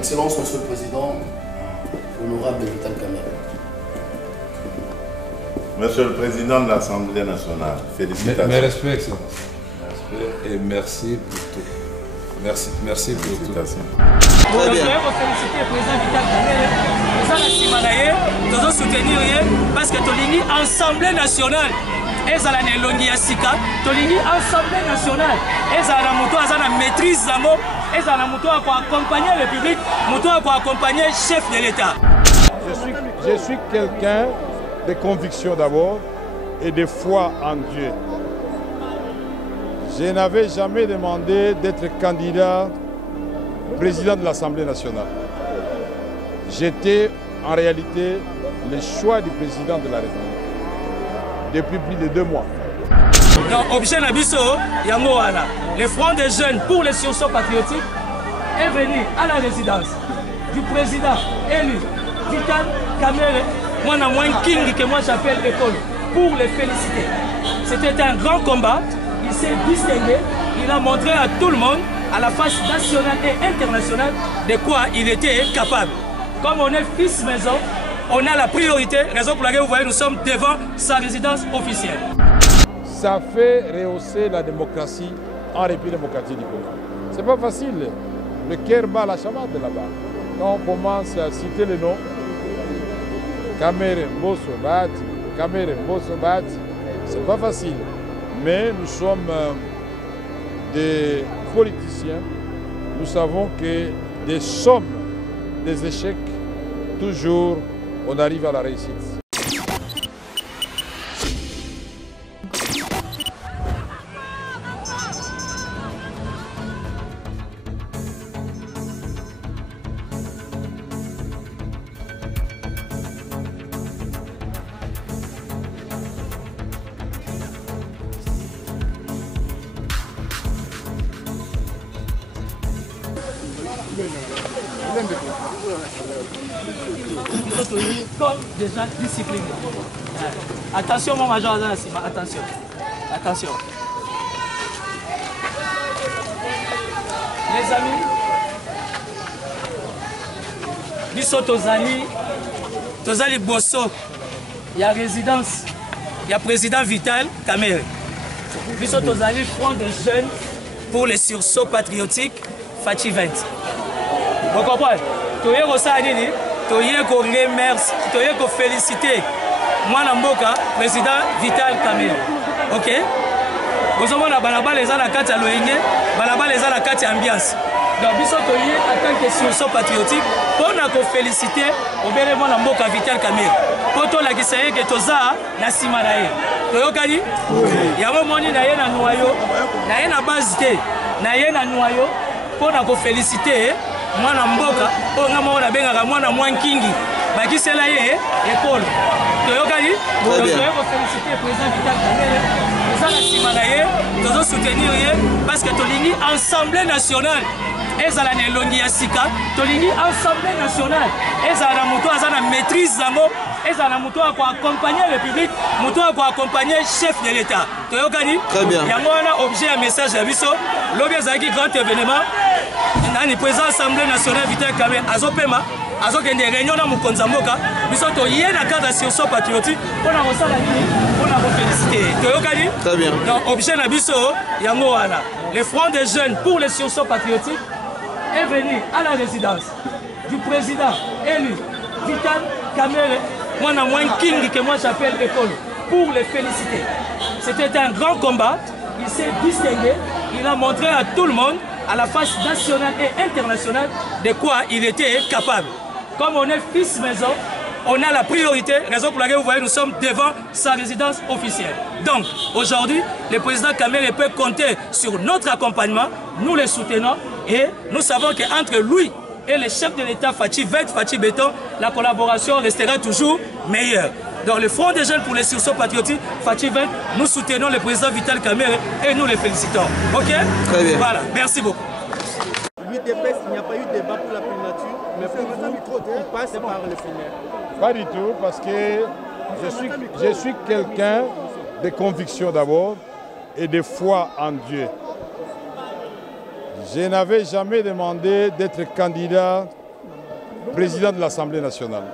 Excellence, Monsieur le Président, honorable Vital Kamerhe. Monsieur le Président de l'Assemblée nationale, félicitations. Mes respects, Excellence. Et merci pour tout. Merci pour tout. Très bien. Je veux féliciter le président Vital Kamerhe. Nous allons soutenir parce que Tolini Assemblée nationale. Ezala nelongi ya sika, Tolini Assemblée nationale. Ezala moto azana maîtrise zango, ezala moto pour accompagner le public, moto pour accompagner le chef de l'État. Je suis quelqu'un de conviction d'abord et de foi en Dieu. Je n'avais jamais demandé d'être candidat président de l'Assemblée nationale. J'étais en réalité le choix du président de la République depuis plus de 2 mois. Donc, objet Nabiso, Yangoana, le Front des jeunes pour le sursaut patriotique est venu à la résidence du président élu Vital Kamerhe, moi na moins king que moi j'appelle école, pour les féliciter. C'était un grand combat, il s'est distingué, il a montré à tout le monde, à la face nationale et internationale, de quoi il était capable. Comme on est fils maison, on a la priorité, raison pour laquelle vous voyez, nous sommes devant sa résidence officielle. Ça fait rehausser la démocratie en République démocratique du Congo. C'est pas facile. Le cœur bat la chamade là-bas. Quand on commence à citer les noms, Kamerhe Mbosso Bahati, Kamerhe Mbosso Bahati, c'est pas facile. Mais nous sommes des politiciens. Nous savons que des sommes, des échecs, toujours on arrive à la réussite. Comme déjà discipliné. Attention mon major Azanasima, attention. Attention. Les amis, biso Tozali Bosso, il y a résidence, il y a président Vital Kamerhe. Biso Tozali Front des jeunes pour les sursauts patriotiques Fachi 20. Vous comprenez? Toye Rosanini, Toye remercie, Toye féliciter moi Mboka, président Vital Kamerhe. Ok? Vous avez la balabala les ala kati loenge, balabala les ala kati ambiance. Donc biso Toye en tant que sursaut patriotique, pour nous féliciter au bel moi Mboka Vital Kamerhe. Pour tout la qui sait que toza na simanaye. Toyo kani? Yamo moni na ye na noyo, na ye na base te, na ye na noyo, pour nous féliciter. Mwana mboka onga mwana benga mwana mwankingi bakisela ye école toyokani toyoko féliciter président Vital Kamerhe ezala simana ye tozo soutenir ye parce que tolingi Assemblée nationale ezala na elongi ya sika tolingi Assemblée nationale ezala na moto azana maîtrise zango ezala na moto ko accompagner le public moto ko accompagner chef de l'État toyokani yango wana objet ya message ya biso lobi ezalaki grand événement. Le président de l'Assemblée nationale Vital Kamerhe azopema azokende réunion na mokonzi mboka biso toye na cadre sursaut patriotique pour na kosala nini pour na féliciter toyokani très bien donc objet na biso yango wana le Front des jeunes pour les sursauts patriotiques est venu à la résidence du président élu Vital Kamerhe moi na moins king que moi j'appelle école pour les féliciter. C'était un grand combat, il s'est distingué, il a montré à tout le monde, à la face nationale et internationale, de quoi il était capable. Comme on est fils maison, on a la priorité, raison pour laquelle vous voyez, nous sommes devant sa résidence officielle. Donc, aujourd'hui, le président Kamerhe peut compter sur notre accompagnement, nous le soutenons et nous savons qu'entre lui et le chef de l'État, Fachi Béton, la collaboration restera toujours meilleure. Dans le Front des jeunes pour les sursauts patriotiques, Fachi 20, nous soutenons le président Vital Kamerhe et nous les félicitons. Ok? Très bien. Voilà, merci beaucoup. L'UDPS, il n'y a pas eu de débat pour la primature, mais pour vous, il passe par le FNR. Pas du tout, parce que je suis quelqu'un de conviction d'abord et de foi en Dieu. Je n'avais jamais demandé d'être candidat président de l'Assemblée nationale,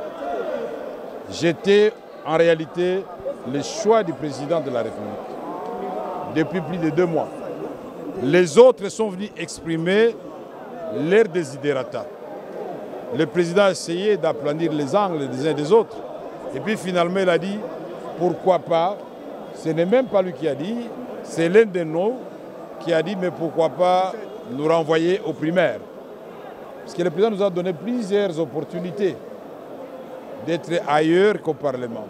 j'étais en réalité le choix du président de la République depuis plus de 2 mois. Les autres sont venus exprimer leur desiderata. Le président a essayé d'aplanir les angles des uns et des autres. Et puis finalement, il a dit, pourquoi pas, ce n'est même pas lui qui a dit, c'est l'un de nous qui a dit, mais pourquoi pas nous renvoyer aux primaires. Parce que le président nous a donné plusieurs opportunités d'être ailleurs qu'au Parlement.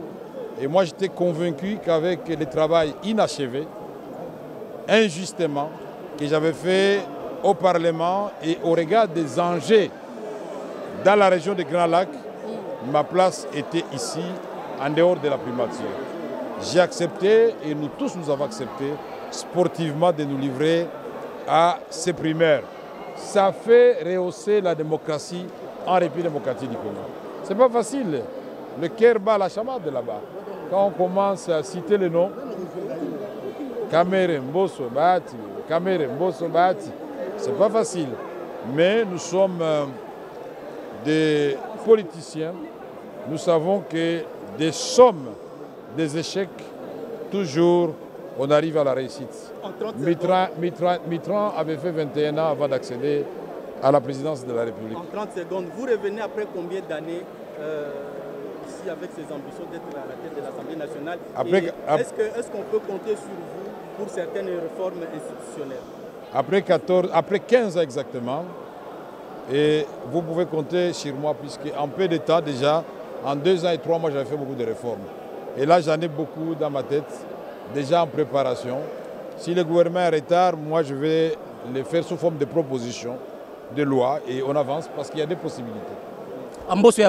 Et moi, j'étais convaincu qu'avec le travail inachevé, injustement, que j'avais fait au Parlement et au regard des enjeux dans la région de Grand Lac, ma place était ici, en dehors de la primature. J'ai accepté, et nous tous nous avons accepté, sportivement de nous livrer à ces primaires. Ça fait rehausser la démocratie en République démocratique du Congo. Ce n'est pas facile. Le cœur bat la chamade là-bas. Quand on commence à citer les noms, Kamere Mbosso Bahati, Kamere Mbosso Bahati, ce n'est pas facile. Mais nous sommes des politiciens. Nous savons que des sommes, des échecs, toujours on arrive à la réussite. Mitterrand avait fait 21 ans avant d'accéder à la présidence de la République. En 30 secondes, vous revenez après combien d'années ici avec ces ambitions d'être à la tête de l'Assemblée nationale? Est-ce qu'on peut compter sur vous pour certaines réformes institutionnelles? Après 15 ans exactement, et vous pouvez compter sur moi puisqu'en peu de temps déjà, en 2 ans et 3 mois, j'avais fait beaucoup de réformes. Et là, j'en ai beaucoup dans ma tête, déjà en préparation. Si le gouvernement est en retard, moi, je vais les faire sous forme de propositions, de loi, et on avance parce qu'il y a des possibilités. Est-ce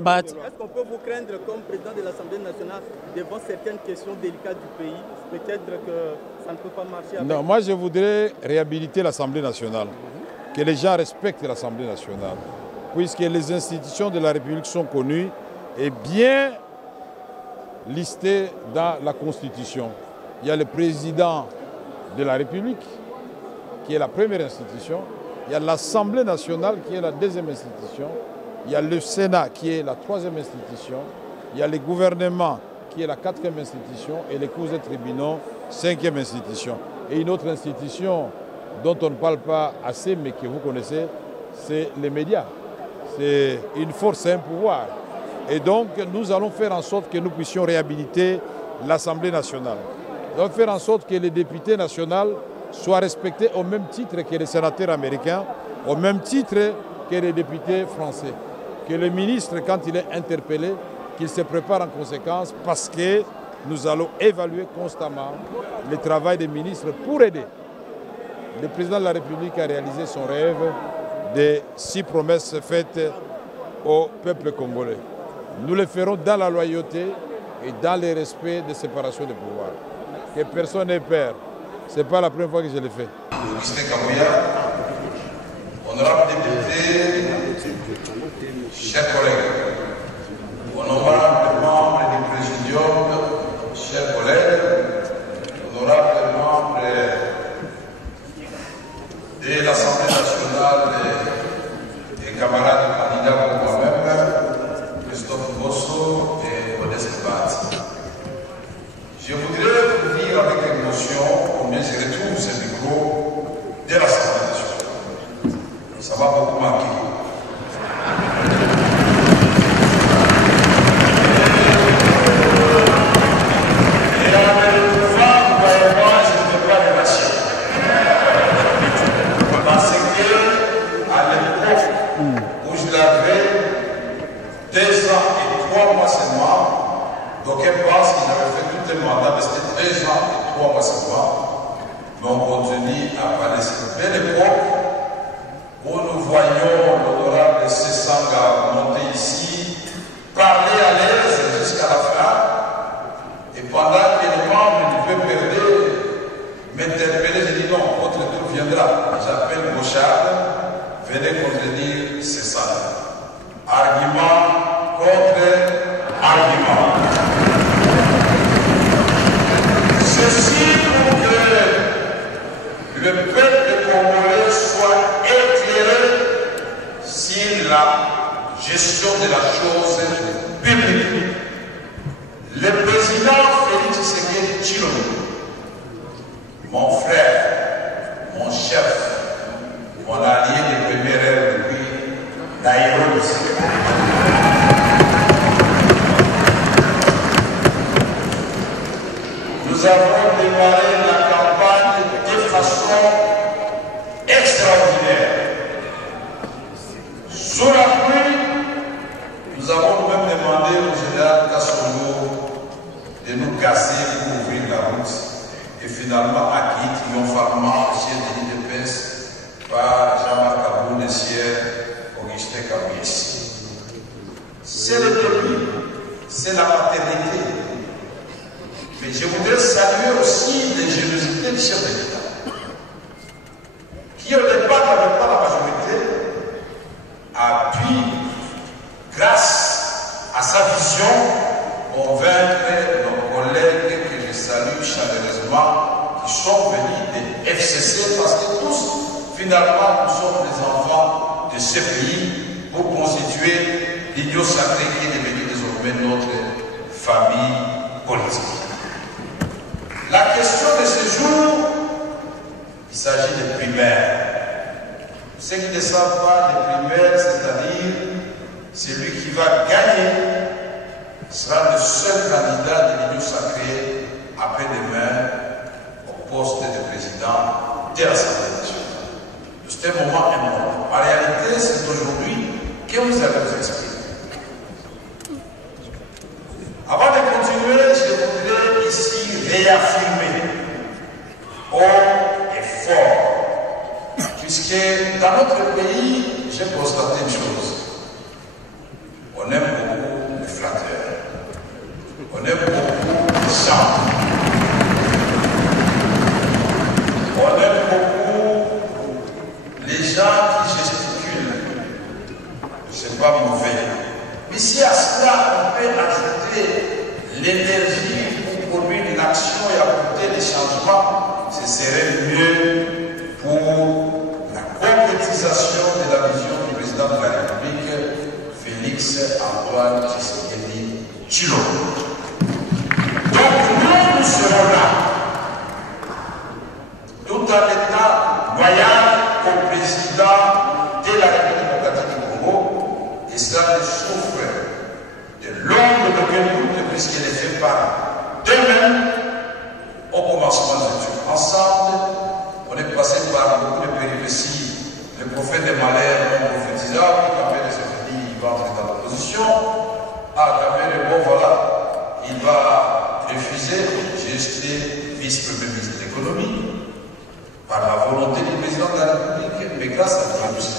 qu'on peut vous craindre comme président de l'Assemblée nationale devant certaines questions délicates du pays? Peut-être que ça ne peut pas marcher avec... Non, moi, je voudrais réhabiliter l'Assemblée nationale, que les gens respectent l'Assemblée nationale, puisque les institutions de la République sont connues et bien listées dans la Constitution. Il y a le président de la République, qui est la première institution. Il y a l'Assemblée nationale, qui est la deuxième institution. Il y a le Sénat, qui est la troisième institution. Il y a le gouvernement, qui est la quatrième institution. Et les cours et tribunaux, cinquième institution. Et une autre institution dont on ne parle pas assez, mais que vous connaissez, c'est les médias. C'est une force et un pouvoir. Et donc, nous allons faire en sorte que nous puissions réhabiliter l'Assemblée nationale. Nous allons faire en sorte que les députés nationaux soient respectés au même titre que les sénateurs américains, au même titre que les députés français. Que le ministre, quand il est interpellé, qu'il se prépare en conséquence parce que nous allons évaluer constamment le travail des ministres pour aider le président de la République à réaliser son rêve des 6 promesses faites au peuple congolais. Nous le ferons dans la loyauté et dans le respect de séparation des pouvoirs. Que personne n'ait peur. Ce n'est pas la première fois que je le fais. Honorable député, chers collègues, honorables membres du Présidium, chers collègues, honorables membres de l'Assemblée nationale et camarades candidats pour moi-même, Christophe Mbosso et Modeste Bahati. Je voudrais vous dire avec émotion combien je retrouve ce micro de l'Assemblée nationale. Ça m'a beaucoup marqué. Et en me retrouvant, vraiment, je ne peux pas relâcher. Parce qu'à l'époque où je l'avais 2 ans et 3 mois seulement, d'aucuns pensent qu'il avait fait tout le mandat, mais c'était 2 ans et 3 mois seulement, m'ont continué à parler de cette belle époque où nous voyons l'honorable Sessanga monter ici, parler à l'aise jusqu'à la fin, et pendant que les membres du peuple m'interpellaient, j'ai dit non, votre tour viendra. J'appelle Bouchard, venez contredire Sessanga. Argument contre argument. Ceci pour que le peuple congolais soit éclairé sur la gestion de la chose publique. Le président Félix Tshisekedi Tshilombo, mon frère, mon chef, mon allié de première heure depuis Nairobi, nous avons démarré la campagne de façon extraordinaire. Sous la pluie, nous avons même demandé au général Kassongo de nous casser pour ouvrir la route. Et finalement, acquis triomphalement, chef de l'île de Pes, par Jean-Marc Kabou, le sieur Augustin Kabouyessi. C'est le début, c'est la paternité. Mais je voudrais saluer aussi l'ingéniosité du chef de l'État, qui au départ n'avait pas la majorité, a pu, grâce à sa vision, convaincre nos collègues que je salue chaleureusement, qui sont venus des FCC, parce que tous, finalement, nous sommes les enfants de ce pays pour constituer l'idéal sacré qui est devenu désormais notre famille politique. La question de ce jour, il s'agit des primaires. Ceux qui ne savent pas les primaires, c'est-à-dire celui qui va gagner sera le seul candidat de l'Union sacrée après-demain au poste de président de l'Assemblée nationale. C'est un moment important. En réalité, c'est aujourd'hui que vous allez vous exprimer. Avant de continuer, je voudrais ici réaffirmer haut et fort, puisque dans notre pays, j'ai constaté une chose. On aime beaucoup les flatteurs. On aime beaucoup les chants. On aime beaucoup les gens qui gesticulent. Ce n'est pas mauvais. Mais si à cela on peut ajouter l'énergie pour produire une action et apporter des changements, ce serait mieux pour la concrétisation de la vision du président de la République, Félix Antoine Tshisekedi Tshilombo. Donc nous serons là, tout en étant loyal au président de la République démocratique du Congo, et cela ne souffre de l'ombre d'aucun doute, puisqu'il est fait par d'eux-mêmes au commencement des études. Ensemble, on est passé par beaucoup de péripéties. Le prophète des malheurs non prophétisable, qui quand même se dit il va entrer dans l'opposition. Ah, quand même, bon voilà, il va refuser. J'ai été vice-premier ministre de l'économie par la volonté du président de la République, mais grâce à Dieu aussi.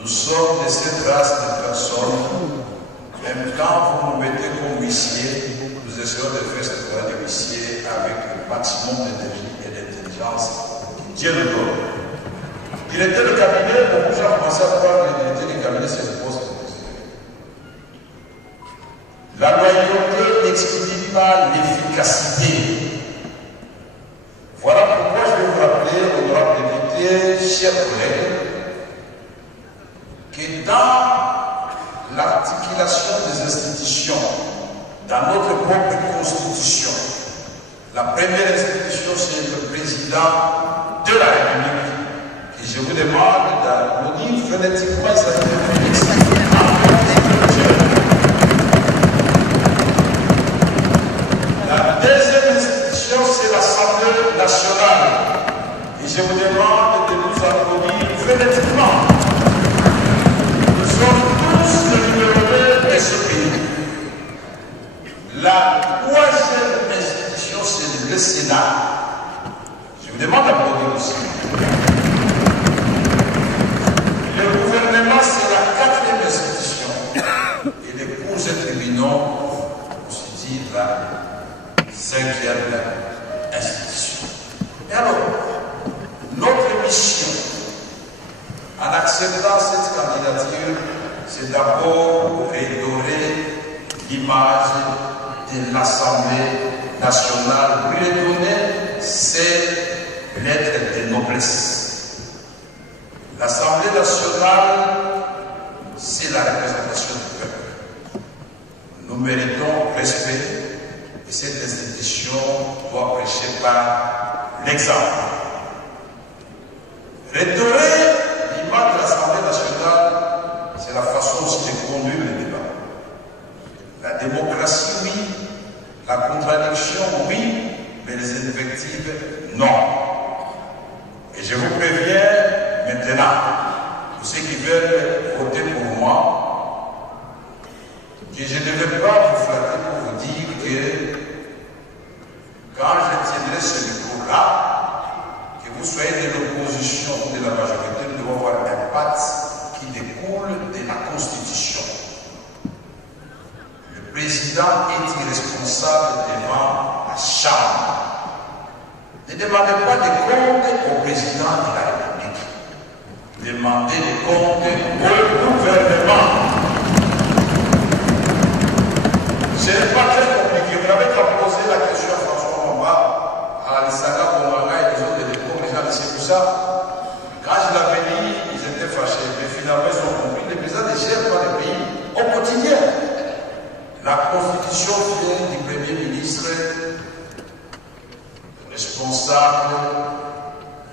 Nous sommes de cette race de personnes. Même quand vous nous mettez comme huissier, nous essayons de faire ce travail de huissier avec le maximum d'énergie et d'intelligence que Dieu nous donne. Il était le cabinet, beaucoup de gens pensaient à croire que l'unité du cabinet, c'est le poste de président. La loyauté n'exclut pas l'efficacité. Voilà pourquoi je vais vous rappeler, honorable député, chers collègues, que dans l'articulation des institutions, dans notre propre constitution, la première institution, c'est le président de la République. Et je vous demande d'applaudir phonétiquement la deuxième institution, c'est l'Assemblée nationale. Et je vous demande de nous applaudir phonétiquement. Nous sommes tous le numéro 2 de ce pays. La troisième institution, c'est le Sénat. Je vous demande d'applaudir aussi. Le gouvernement, c'est la quatrième institution. Et les cours et tribunaux constituent la cinquième institution. Et alors, notre mission, en acceptant cette candidature, c'est d'abord redorer l'image de l'Assemblée nationale, lui donner ses lettres de noblesse. L'Assemblée nationale, c'est la représentation du peuple. Nous méritons respect et cette institution doit prêcher par l'exemple. Rhétorer l'image de l'Assemblée nationale, c'est la façon aussi de conduire les débats. La démocratie, oui. La contradiction, oui. Mais les invectives, non. Et je vous préviens maintenant, pour ceux qui veulent voter pour moi, que je ne vais pas vous flatter pour vous dire que quand je tiendrai ce micro-là, que vous soyez de l'opposition ou de la majorité, nous devons avoir un impact qui découle de la Constitution. Le président est irresponsable devant la Chambre. Ne demandez pas de comptes au président de la République. Demandez des comptes au gouvernement. Ce n'est pas très compliqué. Vous n'avez qu'à poser la question à François Mamba, à Alisaka Bomanga et les autres de l'époque, les gens de Seboussa. Quand je l'avais dit, ils étaient fâchés. Mais finalement, ils ont compris. Les présidents ne gèrent pas le pays au quotidien. La constitution vient du Premier ministre responsable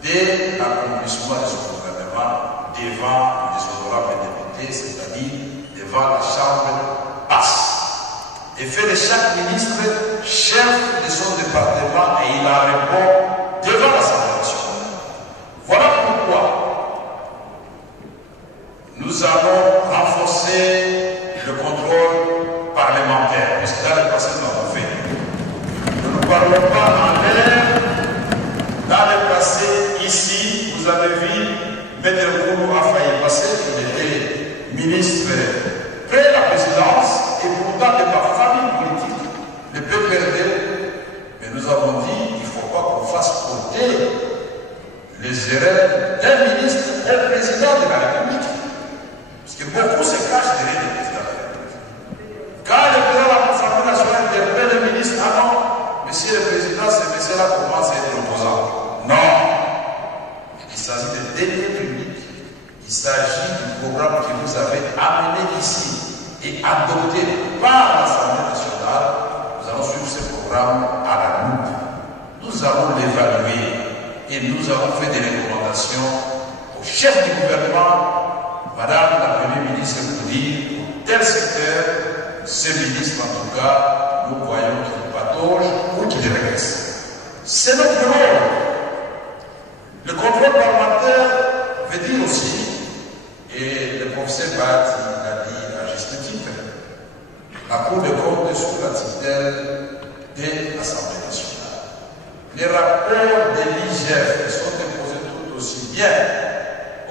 de l'accomplissement de son gouvernement devant les honorables députés, c'est-à-dire devant la Chambre basse. Et fait de chaque ministre chef de son département et il en répond devant l'Assemblée nationale. Voilà pourquoi nous allons renforcer le contrôle parlementaire, parce que dans le passé nous l'avons fait. Nous ne parlons pas en l'air. Dans le passé, ici, vous avez vu Maître Kourou a failli passer, il était ministre près de la présidence, et pourtant de ma famille politique, le PPRD. Mais nous avons dit qu'il ne faut pas qu'on fasse porter les erreurs d'un ministre au président de la République. Parce que beaucoup se cachent derrière le président de la République. Quand le président de l'Assemblée nationale interpelle le ministre, ah non, monsieur le président, ce monsieur-là commence à être opposant. Non. Il s'agit de deniers publics. Il s'agit du programme que vous avez amené ici et adopté par l'Assemblée nationale. Nous allons suivre ce programme à la loupe. Nous allons l'évaluer et nous avons fait des recommandations au chef du gouvernement, Madame la Première ministre, pour dire pour tel secteur, ce ministre en tout cas, nous voyons qu'il patauge ou qu'il régresse. C'est notre rôle. Le contrôle parlementaire veut dire aussi, et le professeur Bat l'a dit à juste titre, la Cour des comptes est sous la tutelle de l'Assemblée nationale. Les rapports de l'IGF sont déposés tout aussi bien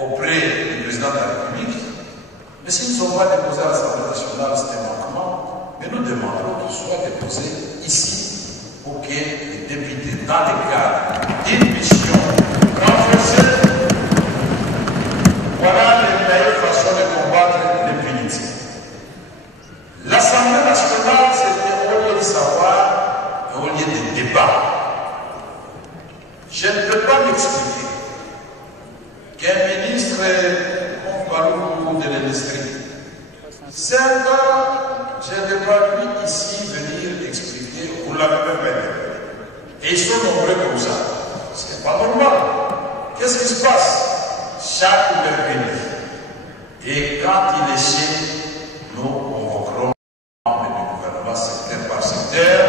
auprès du président de la République, mais s'ils ne sont pas déposés à l'Assemblée nationale, c'est un manquement. Mais nous demanderons qu'ils soient déposés ici pour que les députés, dans le cadre d'une mission renforcée, voilà les meilleures façons de combattre l'impunité. L'Assemblée nationale, c'était au lieu de savoir et au lieu de débat. Je ne peux pas m'expliquer qu'un ministre, on parle beaucoup de l'industrie, 5 ans, je ne vais pas lui ici venir expliquer, vous l'avez même pas interpellé. Et ils sont nombreux comme ça. Ce n'est pas normal. Qu'est-ce qui se passe? Chaque mercredi. Et quand il est chez nous, convoquerons les membres du gouvernement secteur par secteur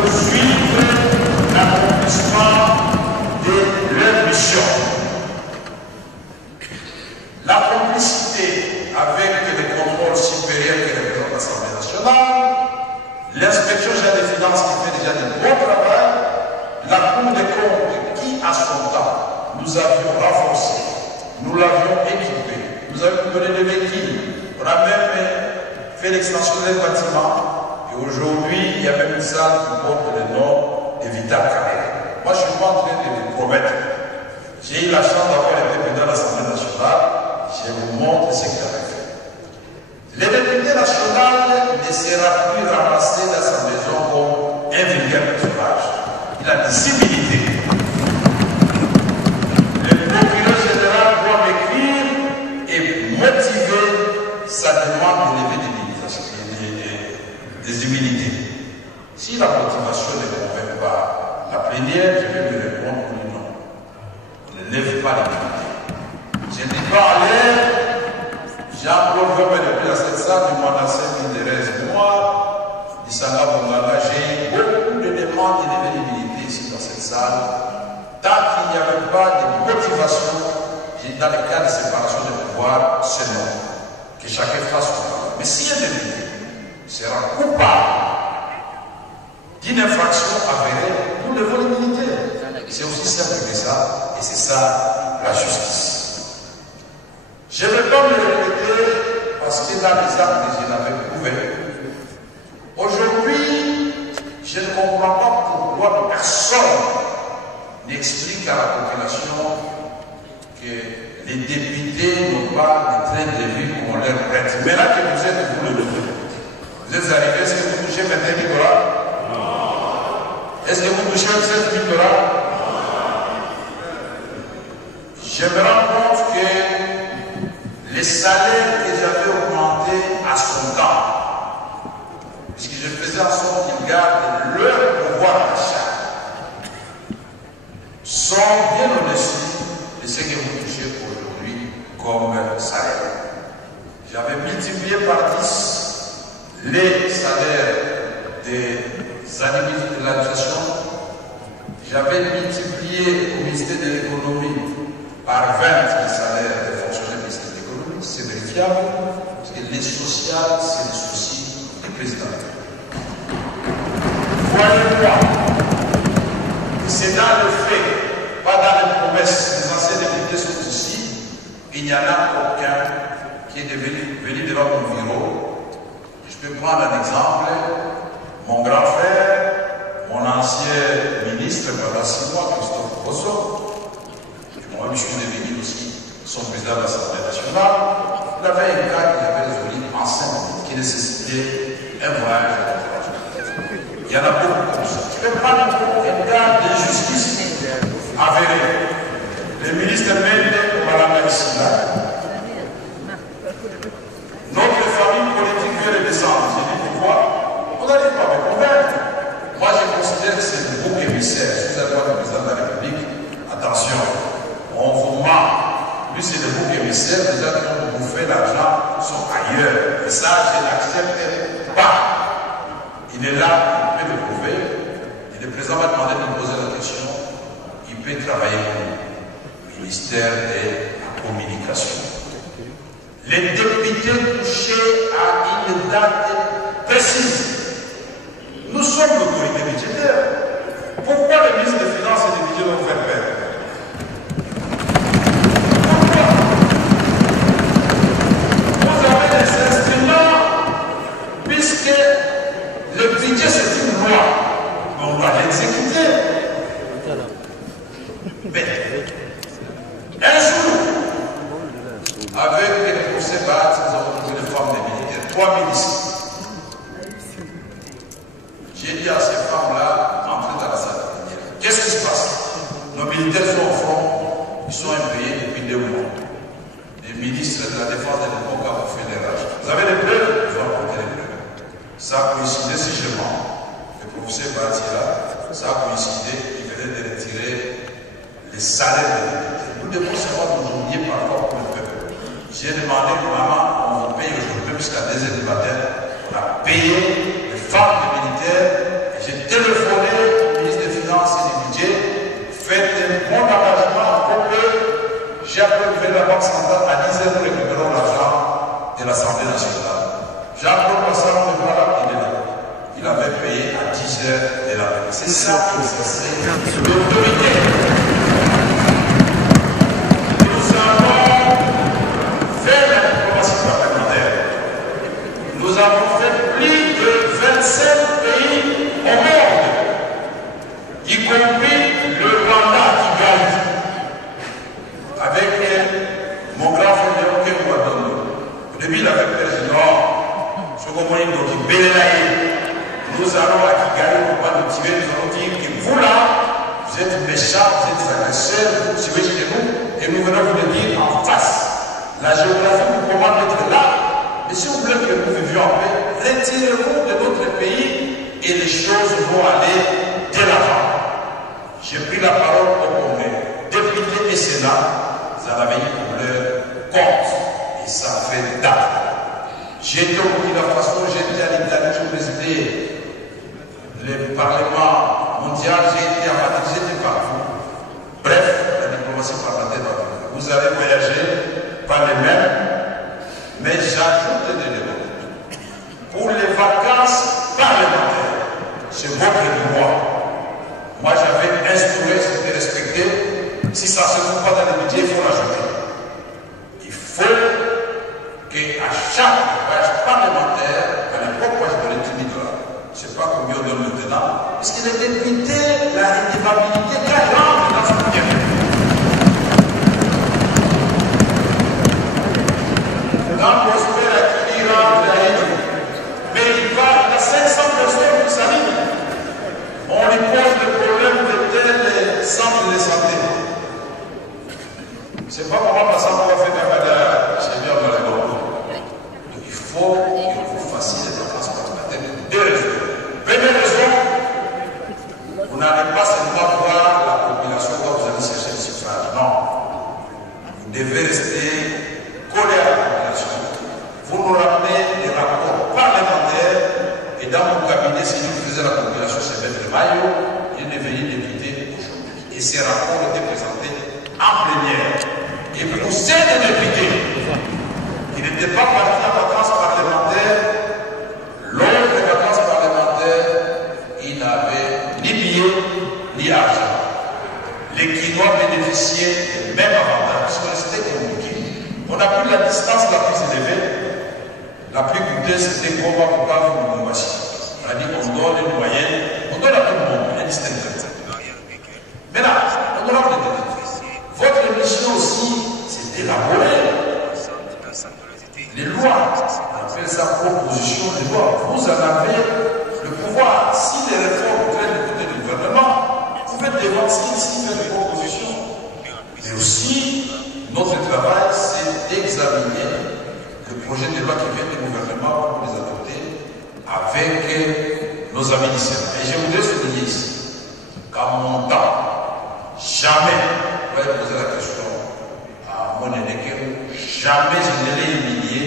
pour suivre l'accomplissement de leur mission. La complicité avec le contrôle supérieur que représente l'Assemblée nationale, l'inspection générale des finances qui fait déjà du bon travail, la Cour des comptes qui, à son temps, nous avions renforcé, nous l'avions équipé, nous avions donné des véhicules, on a même fait l'extension des bâtiments, et aujourd'hui, il y a même une salle qui porte le nom de Vital Carrère. Moi, je ne suis pas en train de vous promettre. J'ai eu la chance d'avoir été président de l'Assemblée nationale. Je vous montre ce qu'il avait fait. Le député national ne sera plus ramassé dans sa maison comme un vulgaire personnage. Il a discipliné. Le procureur général doit m'écrire et motiver ça demande d'élever des humilités. Si la motivation ne convainc pas la plénière, je vais lui répondre non. On ne lève pas l'humilité. Je ne dis pas à l'air, Jean-Claude veut me depuis à cette salle, du Mandassé, de Thérèse, moi, du Sanga Bonganga, j'ai eu beaucoup de demandes d'élever l'humilité ici dans cette salle. Tant qu'il n'y avait pas de motivation, dans le cas de séparation de pouvoir, c'est non. Que chacun fasse son travail. Mais si un député sera coupable d'une infraction avérée, nous levons l'immunité. C'est aussi simple que ça, et c'est ça la justice. Je ne vais pas me répéter parce que dans les actes que je l'avais prouvé, aujourd'hui, je ne comprends pas pourquoi personne n'explique à la population que les députés n'ont pas de train de vie qu'on leur prête. Mais là que vous êtes, vous le devez. Vous êtes arrivés, est-ce que vous touchez 21 000 $? Non. Est-ce que vous touchez 7 000 $? Je me rends compte que les salaires que j'avais augmentés à son temps, puisque je faisais en sorte qu'ils gardent leur pouvoir d'achat, sont bien au-dessus de ce que vous touchez aujourd'hui comme salaire. J'avais multiplié par 10 les salaires des animaux de l'administration. J'avais multiplié au ministère de l'économie par 20 les salaires des fonctionnaires du ministère de l'économie. C'est vérifiable, parce que les sociales, c'est le souci du président. Voyez-moi, c'est dans le fait, pas dans les promesses. Les anciens députés sont ici, il n'y en a aucun qui est venu devant mon bureau. Je peux prendre un exemple. Mon grand frère, mon ancien ministre pendant 6 mois, Christophe Bosso, moi je suis devenu aussi son président de l'Assemblée nationale, il avait un cas qu'il avait résolu en 5 minutes, qui nécessitait un voyage à l'étranger. Il y en a beaucoup comme ça. Je peux prendre un cas d'injustice avéré. Le ministre Mende Malama ici là. Notre famille politique veut le descendre. J'ai dit pourquoi? On n'arrive pas à me convaincre. Moi je considère que c'est le bouc émissaire. Si vous avez le président de la République, attention, on vous ment. Lui c'est le bouc émissaire, les gens qui ont bouffé l'argent sont ailleurs. Et ça, je n'accepte pas. Il est là, il peut le prouver. Et le président va demander de lui poser la question. Il peut travailler pour le ministère de la Communication. Les députés touchés à une date précise. Nous sommes l'autorité budgétaire. Pourquoi le ministre des Finances et des Budgets vont faire perdre? Pourquoi? Vous avez des instruments, puisque le budget c'est une loi, mais on doit l'exécuter. Mais un jour, avec les procès BAT, nous avons trouvé des femmes des militaires, 3 ministres. J'ai dit à ces femmes-là, entrez dans la salle. Qu'est-ce qui se passe? Nos militaires sont au front, ils sont impayés depuis 2 mois. Les ministres de la Défense de l'époque ont fait des rages. Vous avez les preuves? Ils ont apporté les preuves. Ça a coïncidé, si je mens. Le professeur BAT est là, ça a coïncidé, il venait de retirer les salaires des députés. Nous devons savoir nous oublier parfois pour le peuple. J'ai demandé que maman, on vous paye aujourd'hui jusqu'à 2 h du matin. On a payé les femmes des militaires. Et j'ai téléphoné au ministre des Finances et du Budget. Faites un bon engagement pour que j'ai appelé la Banque centrale à 10 h, nous récupérons l'argent de l'Assemblée nationale. Jean-Claude Massaro, voilà, il est là. Il avait payé à 10 h de la paix. C'est ça que c'est l'autorité. Nous avons fait la diplomatie parlementaire. Nous avons fait plus de 27 pays au monde, y compris le Rwanda qui gagne. Avec mon grand frère Léoké Ouadongo. Au début, il avait peur du Nord. Je comprends donc nous allons à Kigali, on va nous tirer, nous allons dire que vous là, vous êtes méchants, vous êtes agresseurs, vous suivez chez nous, et nous venons vous le dire en face. La géographie vous commande d'être là, Mais si vous voulez que nous vivions en paix, retirez-vous de notre pays et les choses vont aller de l'avant. J'ai pris la parole au Congrès. Députés et Sénat, ça avait eu pour leur compte. Et ça fait date. J'ai été au Burkina Faso, j'ai été à l'Italie, j'ai présidé le Parlement mondial, j'ai été à Madrid, j'ai été partout. Bref, la diplomatie parlementaire va venir. Vous allez voyager, pas les mêmes, mais j'ajoute des éléments. Pour les vacances parlementaires, c'est votre droit. Moi, j'avais instauré, c'était respecté. Si ça ne se trouve pas dans les budgets, il faut rajouter. Il faut qu'à chaque voyage parlementaire, à l'époque, moi, je donnais 10 000 $. Je ne sais pas combien on donne maintenant. Parce que les députés, la rédivabilité, quand ils rentrent dans ce budget. Dans Prosper, il rentre, mais il va, il y a 500 personnes qui s'arrivent. On lui pose le problème de tel centre de santé. C'est pas comment la santé va faire Dakar, c'est bien dans les locaux. Donc il faut que vous fassiez les vacances parlementaires pour deux raisons. Première raison, vous n'allez pas seulement voir la population quand vous allez chercher le suffrage. Non. Vous devez rester collé à la population. Vous nous ramenez des rapports parlementaires. Et dans mon cabinet, si je faisais la population, c'est Maître Maillot, il est devenu député aujourd'hui. Et ces rapports étaient présentés en plénière. Et pour ces députés qui n'étaient pas partis en vacances parlementaires, lors des vacances parlementaires, ils n'avaient ni billets ni argent. Les Quinois bénéficiaient des mêmes avantages, parce que c'était compliqué. On a pris la distance la plus élevée. La plus coûteuse, c'était Goma Bukavu ou Lubumbashi. On a dit qu'on donne une moyenne, on donne à tout le monde, il y a une système comme ça. Maintenant, honorable député, votre mission aussi, c'est d'élaborer les lois. On appelle ça proposition de loi. Vous en avez le pouvoir. Si les réformes traînent du côté du gouvernement, vous pouvez dévancer ici, faire des propositions. Mais aussi, notre travail, c'est d'examiner le projet de loi qui vient du gouvernement pour les adopter avec nos amis du Sénat. Et je voudrais souligner ici qu'à mon temps, jamais, vous allez poser la question à mon aîné, jamais je ne l'ai humilié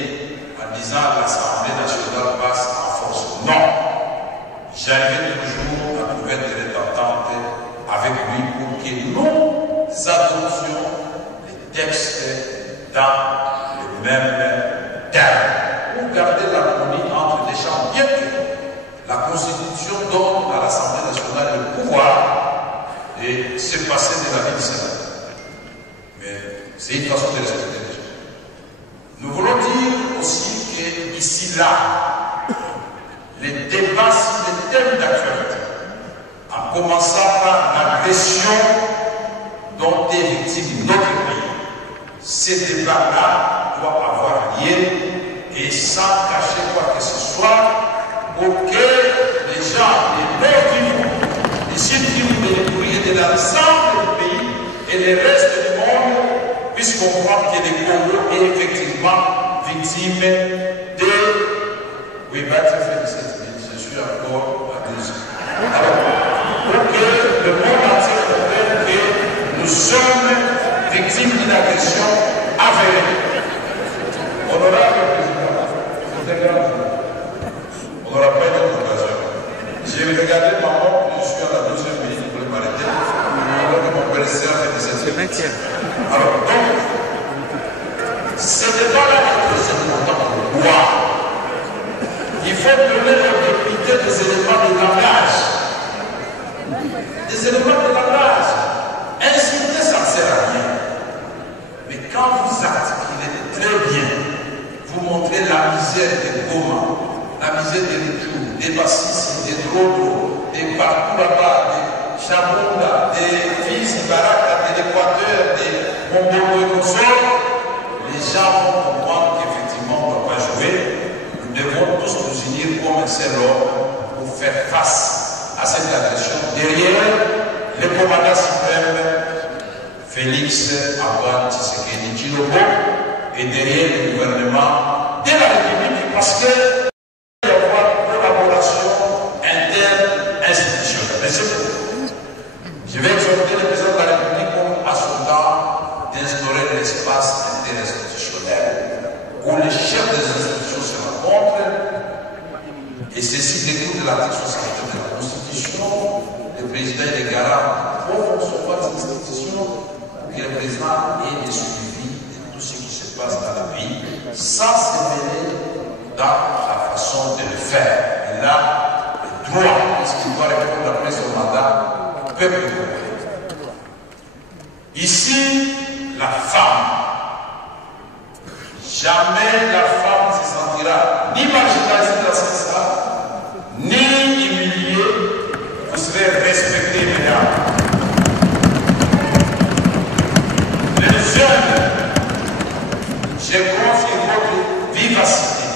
en disant que l'Assemblée nationale passe en force. Non. J'arrivais toujours à trouver un terrain d'entente avec lui pour que nous adoptions les textes dans le même pour garder l'harmonie entre les chambres, bien que la Constitution donne à l'Assemblée nationale le pouvoir de se passer de la vie du Sénat. Mais c'est une façon de respecter les gens. Nous voulons dire aussi qu'ici là, les débats sur les thèmes d'actualité, en commençant par l'agression dont est victime notre pays, ces débats-là doit avoir lieu et sans cacher quoi que ce soit pour que les gens, les non-vivants, les sud-vivants de l'Éthiopie et de l'ensemble du pays et le reste du monde puissent comprendre que le Congo est effectivement victime de... Oui, bah, ça fait 17 000, je suis encore à 12. Alors, pour que le monde entier comprenne que nous sommes victimes d'une agression avérée. Honorable Président, c'est un grand jour. On n'aura pas une autre occasion. J'ai regardé ma montre, je suis à la 12e minute pour m'arrêter. Alors que mon père fait 17 minutes. Alors donc, ce débat-là est très important pour moi. Il faut donner aux députés des éléments de langage. Des éléments de langage. Insulter, ça ne sert à rien. Mais quand vous articulez très bien, vous montrez la misère des Goma, la misère des Rutshuru, des Bassisi, des Drodo, des partout là-bas, des Chabunda, des fils de Baraka, de l'Équateur, des Mongolo et consorts. Les gens vont comprendre qu'effectivement on ne doit pas jouer. Nous devons tous nous unir comme un seul homme pour faire face à cette agression. Derrière le commandant suprême, Félix Antoine Tshisekedi Tshilombo, et derrière le gouvernement de la République chefs des institutions se rencontrent, et ceci découle de l'article 67 de la Constitution. Le président et les garants pour fonctionnement des institutions, pour que le président ait le suivi de tout ce qui se passe dans le pays, sans se mêler dans la façon de le faire. Il a le droit, puisqu'il doit répondre après son mandat au peuple congolais. Ici, la femme, jamais la femme se sentira ni marginalisée dans ce stade, ni humiliée. Vous serez respectés, mesdames. Les jeunes, je confie votre vivacité,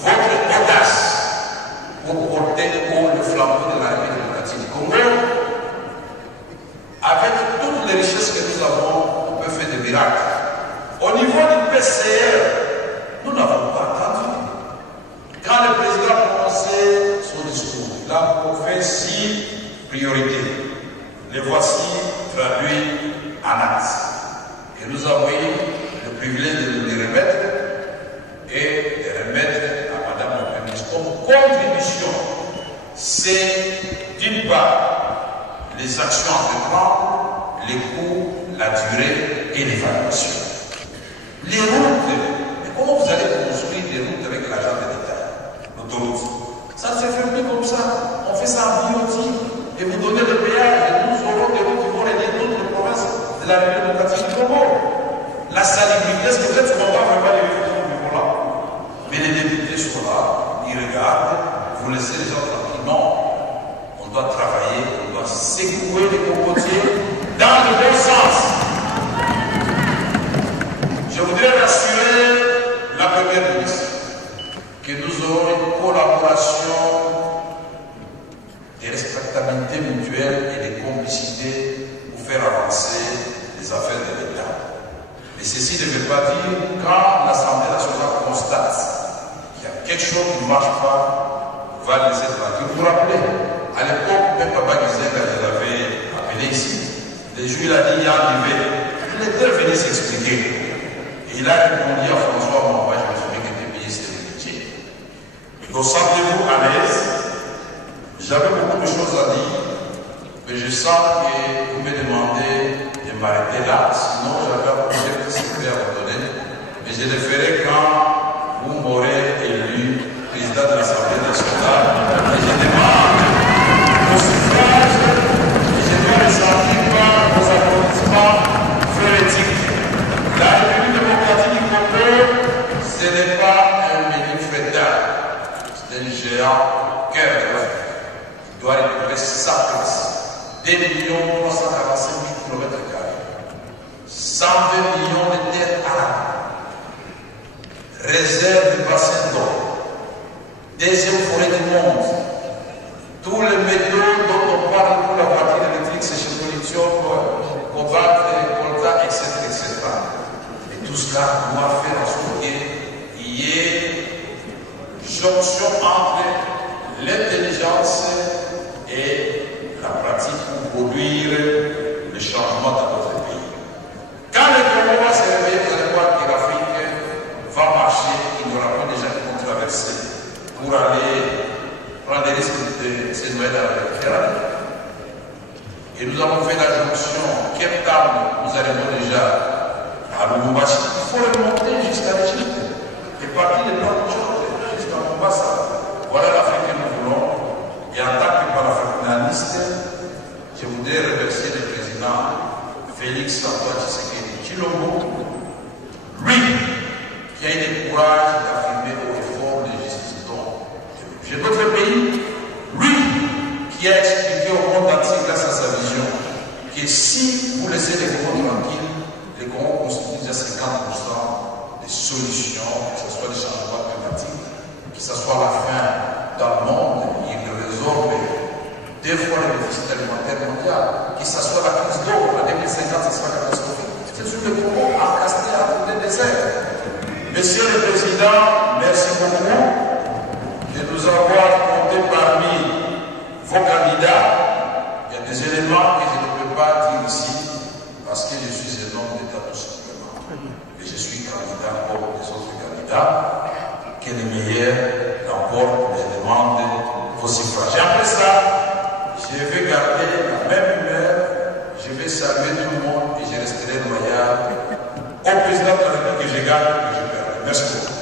votre audace pour porter haut le flambeau de la République démocratique du Congo. Avec toutes les richesses que nous avons, on peut faire des miracles. Au niveau du PCR, nous n'avons pas attendu. Quand le président a prononcé son discours, il a fait 6 priorités. Les voici traduits en actes. Et nous avons eu le privilège de les remettre et de remettre à Madame la Première ministre comme contribution. C'est d'une part les actions à entreprendre, les coûts, la durée et l'évaluation. Les routes, mais comment vous allez construire des routes avec l'argent de l'État? L'autoroute. Ça ne se fait plus comme ça. On fait ça en BOT et vous donnez le péage et nous aurons des routes qui vont relier d'autres provinces de la République démocratique du Congo. La salubrité, est-ce que vous êtes content vraiment de vivre au niveau-là? Mais les députés sont là, ils regardent, vous laissez les gens tranquilles. Non, on doit travailler, on doit secouer les cocotiers dans le bon sens. Je voudrais rassurer la Première ministre que nous aurons une collaboration de respectabilité mutuelle et de complicité pour faire avancer les affaires de l'État. Mais ceci ne veut pas dire quand l'Assemblée nationale constate qu'il y a quelque chose qui ne marche pas, on va laisser tranquille. Vous vous rappelez, à l'époque, même Papa Gizenga, je l'avais appelé ici, le jour il a dit il y a un niveau. Il était venu s'expliquer. Et il a répondu à François Mamba, je me souviens que tes pays c'est le métier. Donc sentez-vous à l'aise. J'avais beaucoup de choses à dire, mais je sens que vous me demandez de m'arrêter là, sinon j'avais un projet de secret à vous donner. Mais je le ferai quand vous m'aurez élu président de l'Assemblée nationale. Et je demande vos suffrages, et je dois ressentir par vos applaudissements frénétiques. La République démocratique du Congo, ce n'est pas un menu frétard, c'est un géant cœur de l'Afrique. Il doit récupérer sa place. 2 345 000 km², 120 millions de terres arabes, réserve de bassins d'eau, deuxième forêt du monde, tous les métaux dont on parle pour la voiture électrique, c'est chez Politio, cobalt, coltan, etc., etc. Et tout cela doit faire en sorte qu'il y ait jonction entre l'intelligence et la pratique pour produire le changement dans notre pays. Quand le Congo va se réveiller, vous allez voir que l'Afrique va marcher, il n'y aura pas de gens qui vont traverser pour aller prendre des risques de se noyer dans la Méditerranée. Et nous avons fait la jonction Cape Town, nous arrivons déjà à Lubumbashi. Il faut remonter jusqu'à l'Égypte et partir de Nouakchott jusqu'à Mombasa. Voilà l'Afrique que nous voulons. Et en tant que panafricaniste, je voudrais remercier le président Félix Antoine Tshisekedi Tshilombo, lui qui a eu le courage d'affirmer au effort de justice dont j'ai d'autres pays, lui qui a expliqué au monde entier grâce à sa vision que si vous laissez les Congos tranquilles, les Congos constituent déjà 50% des solutions, que ce soit les changements climatiques, que ce soit la faim dans le monde, il résorbe 2 fois le déficit alimentaire mondial, que ce soit la crise d'eau, en 2050, ce sera catastrophique. C'est sur le Congo encasté à trouver des aides. Monsieur le Président, merci beaucoup de nous avoir compté parmi vos candidats. Il y a des éléments que je ne peux pas dire ici parce que je suis un homme d'État tout simplement. Et je suis candidat comme les autres candidats. que le meilleur l'emporte, mais je demande vos suffrages. Et après ça, je vais garder la même humeur, je vais saluer tout le monde et je resterai loyal au président de la République que je gagne et que je perds. Merci beaucoup.